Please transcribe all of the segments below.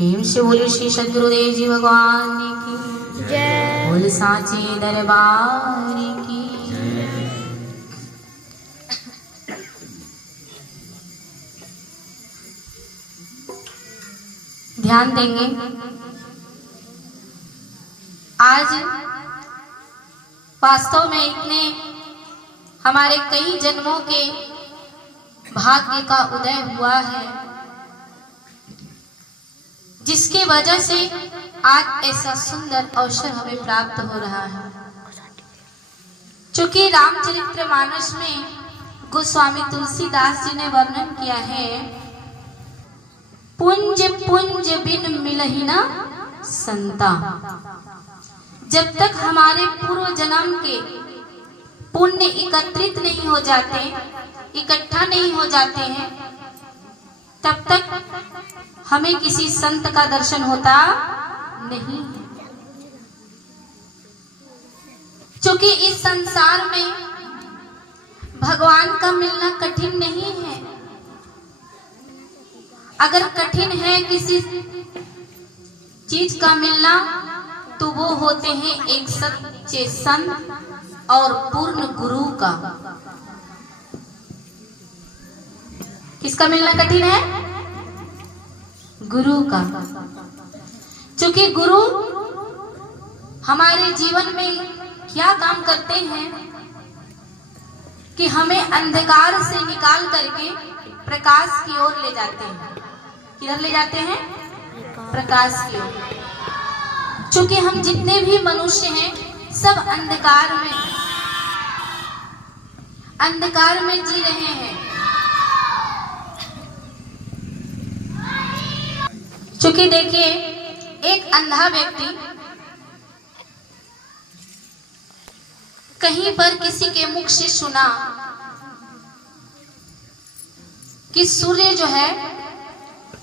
प्रेम से बोले श्री सद्गुरुदेव जी भगवान की जय। बोल साचे दरबार की ध्यान देंगे। आज वास्तव में इतने हमारे कई जन्मों के भाग्य का उदय हुआ है, जिसके वजह से आज ऐसा सुंदर अवसर हमें प्राप्त हो रहा है। चूंकि रामचरितमानस में गोस्वामी तुलसीदास जी ने वर्णन किया है, पुंज पुंज बिन मिलहि न संता। जब तक हमारे पूर्व जन्म के पुण्य एकत्रित नहीं हो जाते, इकट्ठा नहीं हो जाते हैं, तब तक हमें किसी संत का दर्शन होता नहीं है। क्योंकि इस संसार में भगवान का मिलना कठिन नहीं है। अगर कठिन है किसी चीज का मिलना, तो वो होते हैं एक सच्चे संत और पूर्ण गुरु का। किसका मिलना कठिन है? गुरु का। क्योंकि गुरु हमारे जीवन में क्या काम करते हैं कि हमें अंधकार से निकाल करके प्रकाश की ओर ले जाते हैं। किधर ले जाते हैं? प्रकाश की ओर। क्योंकि हम जितने भी मनुष्य हैं सब अंधकार में जी रहे हैं। क्योंकि देखिए, एक अंधा व्यक्ति कहीं पर किसी के मुख से सुना कि सूर्य जो है,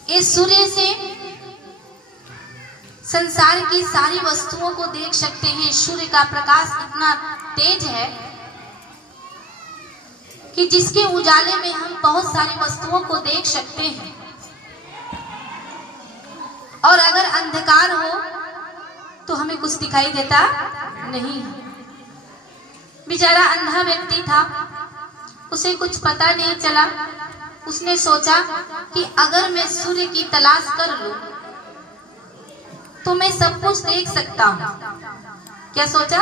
इस सूर्य से संसार की सारी वस्तुओं को देख सकते हैं। सूर्य का प्रकाश इतना तेज है कि जिसके उजाले में हम बहुत सारी वस्तुओं को देख सकते हैं। और अगर अंधकार हो तो हमें कुछ दिखाई देता नहीं है। बेचारा अंधा व्यक्ति था, उसे कुछ पता नहीं चला। उसने सोचा कि अगर मैं सूर्य की तलाश कर लूं तो मैं सब कुछ देख सकता हूं। क्या सोचा?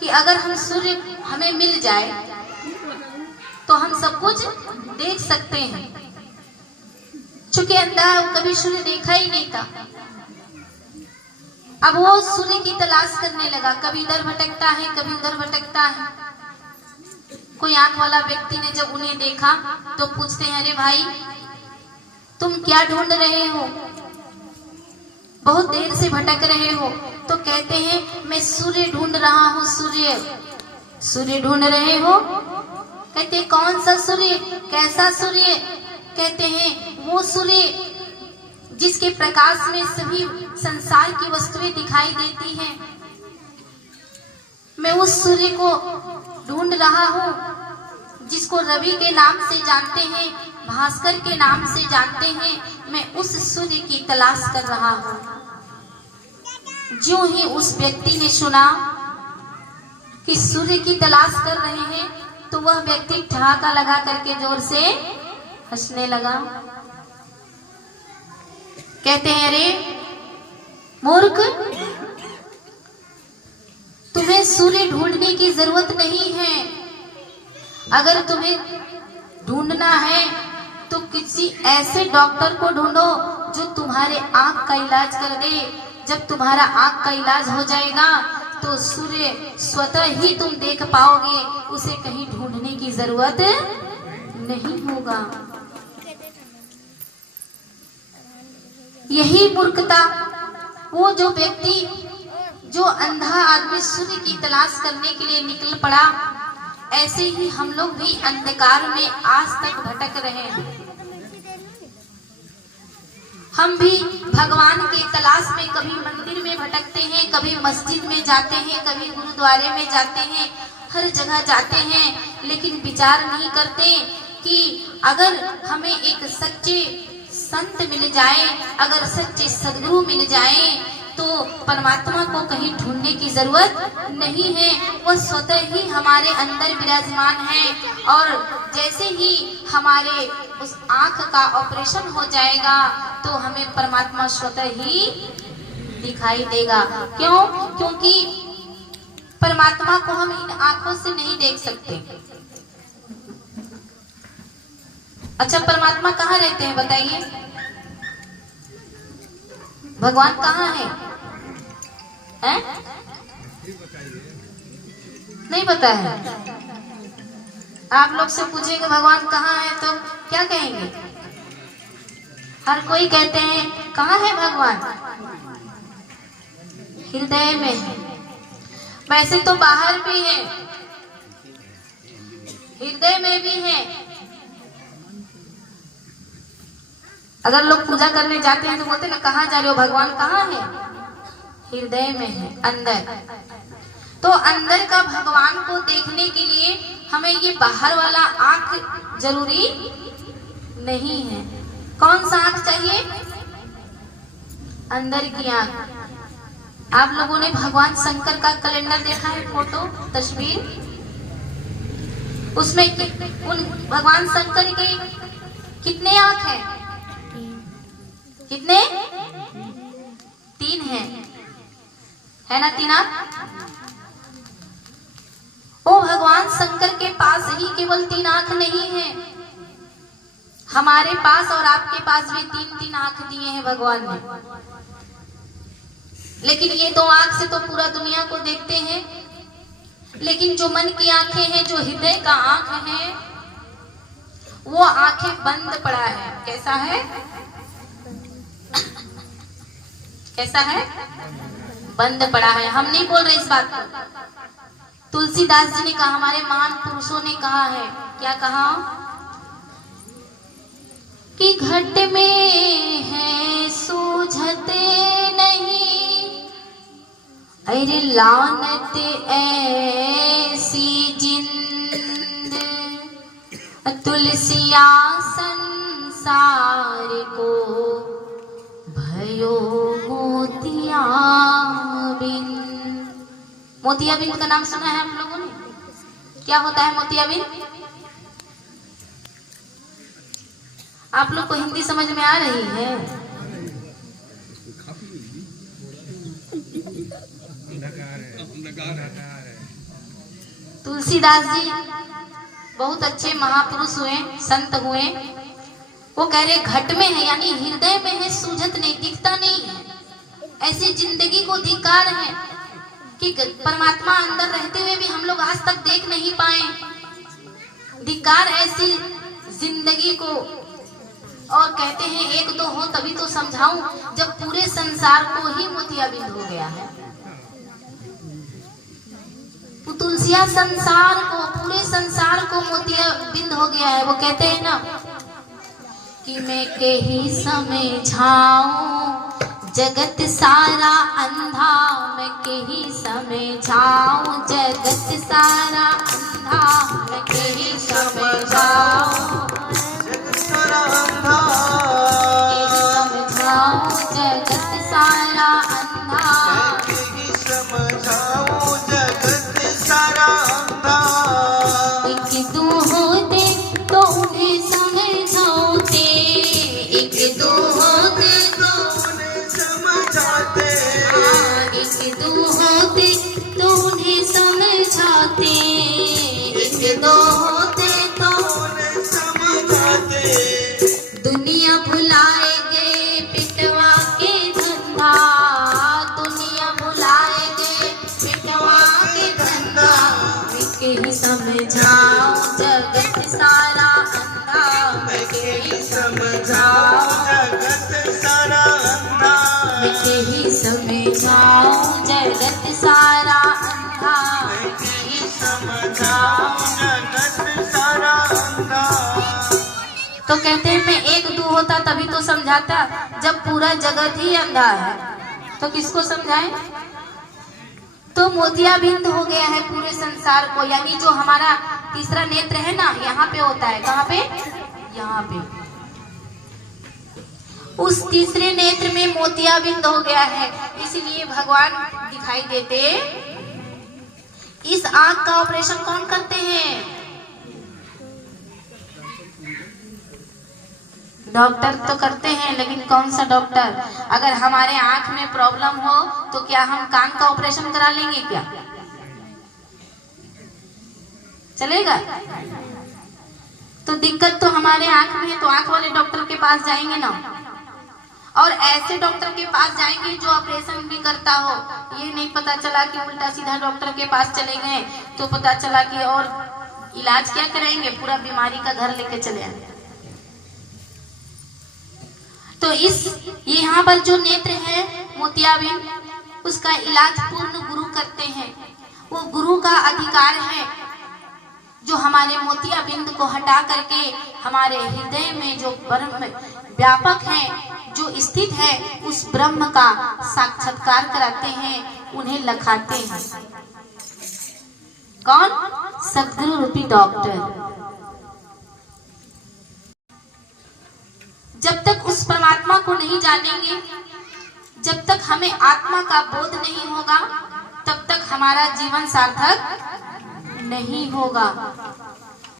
कि अगर हम सूर्य हमें मिल जाए तो हम सब कुछ देख सकते हैं। चूंकि अंधा है, वो कभी सूर्य देखा ही नहीं था। अब वो सूर्य की तलाश करने लगा। कभी इधर भटकता है, कभी उधर भटकता है। कोई आंख वाला व्यक्ति ने जब उन्हें देखा तो पूछते हैं, अरे भाई तुम क्या ढूंढ रहे हो? बहुत देर से भटक रहे हो। तो कहते हैं, मैं सूर्य ढूंढ रहा हूँ। सूर्य ढूंढ रहे हो? कहते हैं, कौन सा सूर्य? कैसा सूर्य? कहते हैं, वो सूर्य जिसके प्रकाश में सभी संसार की वस्तुएं दिखाई देती हैं। मैं उस सूर्य को ढूंढ रहा हूँ जिसको रवि के नाम से जानते हैं, भास्कर के नाम से जानते हैं। मैं उस सूर्य की तलाश कर रहा हूँ। ज्यों ही उस व्यक्ति ने सुना कि सूर्य की तलाश कर रहे हैं, तो वह व्यक्ति ठहाका लगा करके जोर से हंसने लगा। कहते हैं, अरे मूर्ख, तुम्हें सूर्य ढूंढने की जरूरत नहीं है। अगर तुम्हें ढूंढना है तो किसी ऐसे डॉक्टर को ढूंढो जो तुम्हारे आंख का इलाज कर दे। जब तुम्हारा आंख का इलाज हो जाएगा तो सूर्य स्वतः ही तुम देख पाओगे। उसे कहीं ढूंढने की जरूरत नहीं होगा। यही मूर्खता, वो जो व्यक्ति, जो अंधा आदमी सूर्य की तलाश करने के लिए निकल पड़ा, ऐसे ही हम लोग भी अंधकार में आज तक भटक रहे हैं। हम भी भगवान के तलाश में कभी मंदिर में भटकते हैं, कभी मस्जिद में जाते हैं, कभी गुरुद्वारे में जाते हैं, हर जगह जाते हैं, लेकिन विचार नहीं करते कि अगर हमें एक सच्चे संत मिल जाए, अगर सच्चे सदगुरु मिल जाए तो परमात्मा को कहीं ढूंढने की जरूरत नहीं है, वह स्वतः ही हमारे अंदर विराजमान है। और जैसे ही हमारे उस आंख का ऑपरेशन हो जाएगा तो हमें परमात्मा स्वतः ही दिखाई देगा। क्यों? क्योंकि परमात्मा को हम इन आंखों से नहीं देख सकते। अच्छा, परमात्मा कहाँ रहते हैं बताइए? भगवान कहाँ है? हैं? नहीं पता है। आप लोग से पूछेंगे भगवान कहाँ है तो क्या कहेंगे? हर कोई कहते हैं कहाँ है भगवान? हृदय में है। वैसे तो बाहर भी है, हृदय में भी है। अगर लोग पूजा करने जाते हैं तो बोलते ना कहाँ जा रहे हो, भगवान कहाँ है? हृदय में है, अंदर। तो अंदर का भगवान को देखने के लिए हमें ये बाहर वाला आंख जरूरी नहीं है। कौन सा आंख चाहिए? अंदर की आंख। आप लोगों ने भगवान शंकर का कैलेंडर देखा है, फोटो, तस्वीर? उसमें उन भगवान शंकर के कितने आंख हैं? कितने? 3 हैं, है ना? 3 आंख। ओ भगवान शंकर के पास ही केवल 3 आंख नहीं है, हमारे पास और आपके पास भी 3-3 आंख दिए हैं भगवान ने। लेकिन ये 2 आंख से तो पूरा दुनिया को देखते हैं, लेकिन जो मन की आंखें हैं, जो हृदय का आंख है, वो आंखें बंद पड़ा है। कैसा है? कैसा है? बंद पड़ा है। हम नहीं बोल रहे इस बात को, तुलसीदास जी ने कहा, हमारे महान पुरुषों ने कहा है। क्या कहा? कि घट में है सूझते नहीं, अरे लानत ऐसी जिंद, तुलसिया संसार को भयो मोतिया बिन। मोतियाबिंद का नाम सुना है आप लोगों ने? क्या होता है मोतियाबिंद? आप लोग को हिंदी समझ में आ रही है? तुलसीदास जी बहुत अच्छे महापुरुष हुए, संत हुए। वो कह रहे घट में है, यानी हृदय में है, सूझत नहीं, दिखता नहीं है। ऐसी जिंदगी को धिक्कार है कि परमात्मा अंदर रहते हुए भी हम लोग आज तक देख नहीं पाए। धिक्कार ऐसी जिंदगी को। और कहते हैं 1-2 हो तभी तो समझाऊं, जब पूरे संसार को ही मोतियाबिंद हो गया है। तुलसिया संसार को, पूरे संसार को मोतियाबिंद हो गया है। वो कहते हैं ना कि मैं के ही समझाऊं जगत सारा अंधा, मैं के ही समझाऊं जगत सारा अंधा, मैं के ही समझाऊं जगत सारा अंधा, के ही समझाऊं जगत सारा अंधा, मैं के ही समझाऊं जगत सारा अंधा। एक दो होते तो उन्हें समझाते, एक दो होते तो उन्हें समझाते, एक दो होते तो उन्हें समझाते, एक दो होते तो उन्हें समझाते। दुनिया भुलाए गए पिटवा के धंधा, दुनिया भुलाए गए पिटवा के धंधा, के ही समझाओ जगत सारा अंधा, मैं के ही समझाओ जगत सारा अंधा, मैं के ही समझाओ जगत सारा अंधा, मैं के ही समझाओ जगत सारा अंधा। तो कहते हैं मैं 1-2 होता तभी तो समझाता, जब पूरा जगत ही अंधा है तो किसको समझाएं? तो मोतियाबिंद हो गया है पूरे संसार को। यानी जो हमारा तीसरा नेत्र है ना, यहाँ पे होता है। कहाँ पे? यहाँ पे। उस तीसरे नेत्र में मोतियाबिंद हो गया है, इसलिए भगवान दिखाई देते। इस आंख का ऑपरेशन कौन करते हैं? डॉक्टर तो करते हैं, लेकिन कौन सा डॉक्टर? अगर हमारे आंख में प्रॉब्लम हो तो क्या हम कान का ऑपरेशन करा लेंगे? क्या चलेगा? तो दिक्कत तो हमारे आंख में है, तो आंख वाले डॉक्टर के पास जाएंगे ना। और ऐसे डॉक्टर के पास जाएंगे जो ऑपरेशन भी करता हो। ये नहीं पता चला कि उल्टा सीधा डॉक्टर के पास चले गए तो पता चला कि और इलाज क्या कराएंगे, पूरा बीमारी का घर लेके चले आए। तो इस यहाँ पर जो नेत्र है मोतियाबिंद, उसका इलाज पूर्ण गुरु करते हैं। वो गुरु का अधिकार है जो हमारे मोतियाबिंद को हटा करके हमारे हृदय में जो ब्रह्म व्यापक है, जो स्थित है, उस ब्रह्म का साक्षात्कार कराते हैं, उन्हें लखाते हैं। कौन? सदगुरु रूपी डॉक्टर। जब तक उस परमात्मा को नहीं जानेंगे, जब तक हमें आत्मा का बोध नहीं होगा, तब तक हमारा जीवन सार्थक नहीं होगा।